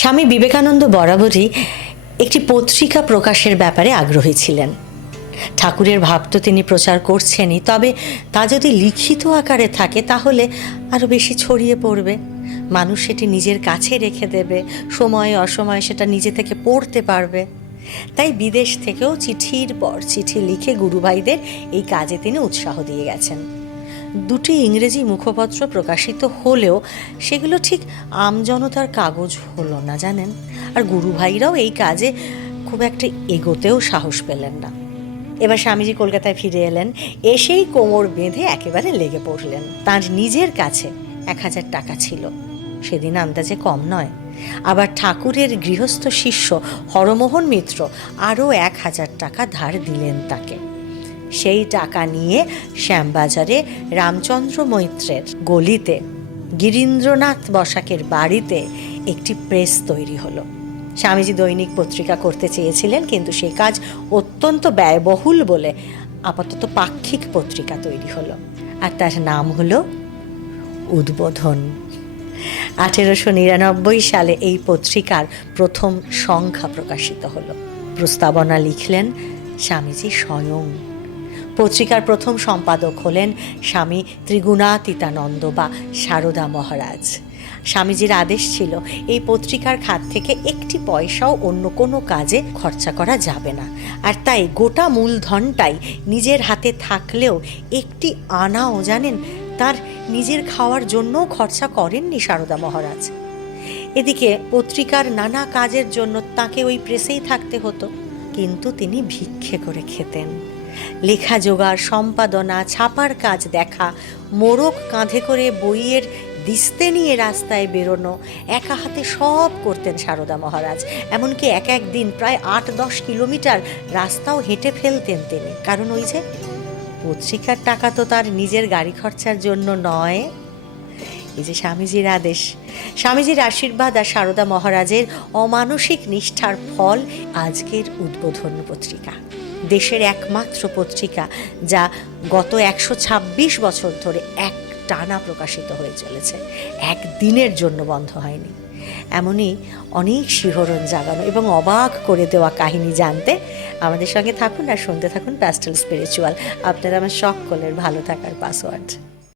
স্বামী বিবেকানন্দ বরাবরই একটি পত্রিকা প্রকাশের ব্যাপারে আগ্রহী ছিলেন। ঠাকুরের ভাব তো তিনি প্রচার করছেনই, তবে তা যদি লিখিত আকারে থাকে তাহলে আরও বেশি ছড়িয়ে পড়বে। মানুষ সেটি নিজের কাছে রেখে দেবে, সময়ে অসময়ে সেটা নিজে থেকে পড়তে পারবে। তাই বিদেশ থেকেও চিঠির পর চিঠি লিখে গুরুভাইদের এই কাজে তিনি উৎসাহ দিয়ে গেছেন। দুটি ইংরেজি মুখপত্র প্রকাশিত হলেও সেগুলো ঠিক আমজনতার কাগজ হলো না, জানেন। আর গুরুভাইরাও এই কাজে খুব একটা এগোতেও সাহস পেলেন না। এবার স্বামীজি কলকাতায় ফিরে এলেন, এসেই কোমর বেঁধে একেবারে লেগে পড়লেন। তার নিজের কাছে 1000 টাকা ছিল, সেদিন আন্দাজে কম নয়। আবার ঠাকুরের গৃহস্থ শিষ্য হরমোহন মিত্র আরও 1000 টাকা ধার দিলেন তাকে। সেই টাকা নিয়ে শ্যামবাজারে রামচন্দ্র মৈত্রের গলিতে গিরীন্দ্রনাথ বসাকের বাড়িতে একটি প্রেস তৈরি হলো। স্বামীজি দৈনিক পত্রিকা করতে চেয়েছিলেন, কিন্তু সে কাজ অত্যন্ত ব্যয়বহুল বলে আপাতত পাক্ষিক পত্রিকা তৈরি হলো, আর তার নাম হলো উদ্বোধন। 1899 সালে এই পত্রিকার প্রথম সংখ্যা প্রকাশিত হলো। প্রস্তাবনা লিখলেন স্বামীজি স্বয়ং। পত্রিকার প্রথম সম্পাদক হলেন স্বামী ত্রিগুণাতীতানন্দ বা সারদা মহারাজ। স্বামীজির আদেশ ছিল এই পত্রিকার খাত থেকে একটি পয়সাও অন্য কোনো কাজে খরচা করা যাবে না। আর তাই গোটা মূলধনটাই নিজের হাতে থাকলেও একটি আনাও, জানেন, তার নিজের খাওয়ার জন্যও খরচা করেননি সারদা মহারাজ। এদিকে পত্রিকার নানা কাজের জন্য তাকে ওই প্রেসেই থাকতে হতো, কিন্তু তিনি ভিক্ষে করে খেতেন। লেখা জোগাড়, সম্পাদনা, ছাপার কাজ দেখা, মোড়ক কাঁধে করে বইয়ের দিস্তে নিয়ে রাস্তায় বেরোনো, একা হাতে সব করতেন সারদা মহারাজ। এমনকি এক দিন প্রায় 8-10 কিলোমিটার রাস্তাও হেঁটে ফেলতেন তিনি। কারণ ওই যে পত্রিকার টাকা তো তার নিজের গাড়ি খরচার জন্য নয়। এই যে স্বামীজির আদেশ, স্বামীজির আশীর্বাদ আর সারদা মহারাজের অমানসিক নিষ্ঠার ফল আজকের উদ্বোধন পত্রিকা, দেশের একমাত্র পত্রিকা যা গত 126 বছর ধরে এক টানা প্রকাশিত হয়ে চলেছে, একদিনের জন্য বন্ধ হয়নি। এমনই অনেক শিহরণ জাগানো এবং অবাক করে দেওয়া কাহিনী জানতে আমাদের সঙ্গে থাকুন আর শুনতে থাকুন প্যাস্টেল স্পিরিচুয়াল, আপনারা আমার সকলের ভালো থাকার পাসওয়ার্ড।